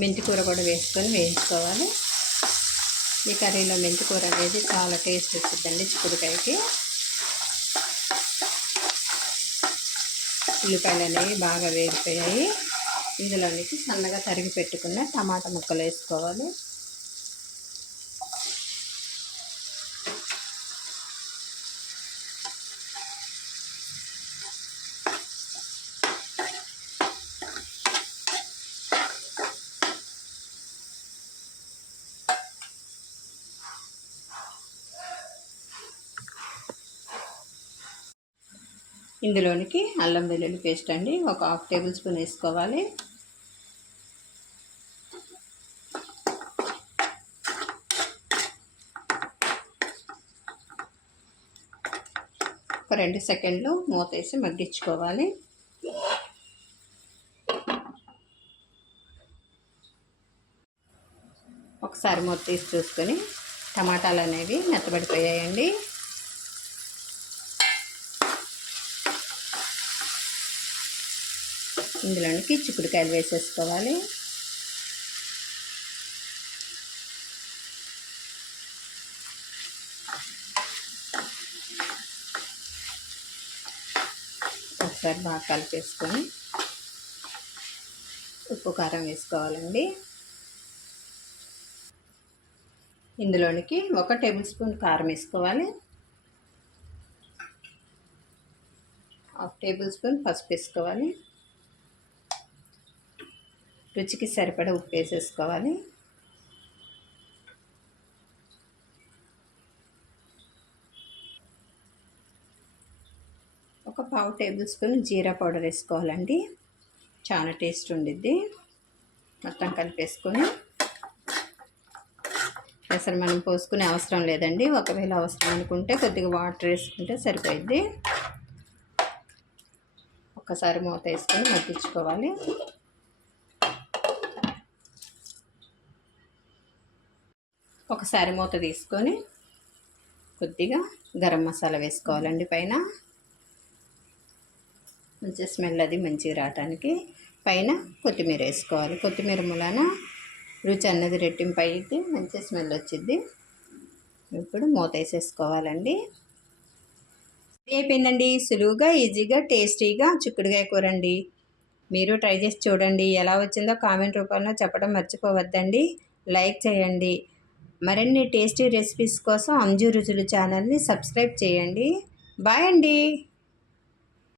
మెంతి కూర కూడా వేసుకొని వేయించుకోవాలి. ఈ కర్రీలో మెంతి కూర అనేది చాలా టేస్ట్ వచ్చిందండి చిక్కుడుకాయకి. ఉల్లిపాయలు అనేవి బాగా వేగిపోయాయి. ఇందులోనికి సన్నగా తరిగి పెట్టుకున్న టమాటా ముక్కలు వేసుకోవాలి. ఇందులోనికి అల్లం వెల్లుల్లి పేస్ట్ అండి ఒక 1/2 టేబుల్ స్పూన్ వేసుకోవాలి. ఒక 2 సెకండ్లు మూత వేసి మగ్గించుకోవాలి. ఒకసారి మూత తీసి చూసుకొని టమాటాలు అనేవి మెత్తబడిపోయాయండి. ఇందులోనికి చిక్కుడుకాయలు వేసేసుకోవాలి. ఒకసారి బాగా కలిపేసుకొని ఉప్పు కారం వేసుకోవాలండి. ఇందులోనికి 1 టేబుల్ స్పూన్ కారం వేసుకోవాలి. 1/2 టేబుల్ స్పూన్ పసుపు వేసుకోవాలి. రుచికి సరిపడా ఉప్పు వేసేసుకోవాలి. ఒక 1/2 టేబుల్ స్పూన్ జీరా పౌడర్ వేసుకోవాలండి. చాలా టేస్ట్ ఉండిద్ది. మొత్తం కలిపేసుకొని అసలు మనం పోసుకునే అవసరం లేదండి. ఒకవేళ అవసరం అనుకుంటే కొద్దిగా వాటర్ వేసుకుంటే సరిపోయిద్ది. ఒక్కసారి మూత వేసుకొని మగ్గించుకోవాలి. ఒకసారి మూత తీసుకొని కొద్దిగా గరం మసాలా వేసుకోవాలండి పైన. మంచి స్మెల్ అది మంచిగా రావడానికి పైన కొత్తిమీర వేసుకోవాలి. కొత్తిమీర మూలాన రుచి అన్నది రెట్టింపు అయితే మంచి స్మెల్ వచ్చింది. ఇప్పుడు మూత వేసేసుకోవాలండి. అయిపోయిందండి. సులువుగా ఈజీగా టేస్టీగా చిక్కుడుకాయ కూర అండి. మీరు ట్రై చేసి చూడండి. ఎలా వచ్చిందో కామెంట్ రూపంలో చెప్పడం మర్చిపోవద్దండి. లైక్ చేయండి. మరిన్ని టేస్టీ రెసిపీస్ కోసం అంజు రుచులు ఛానల్ని సబ్స్క్రైబ్ చేయండి. బాయ్ అండి.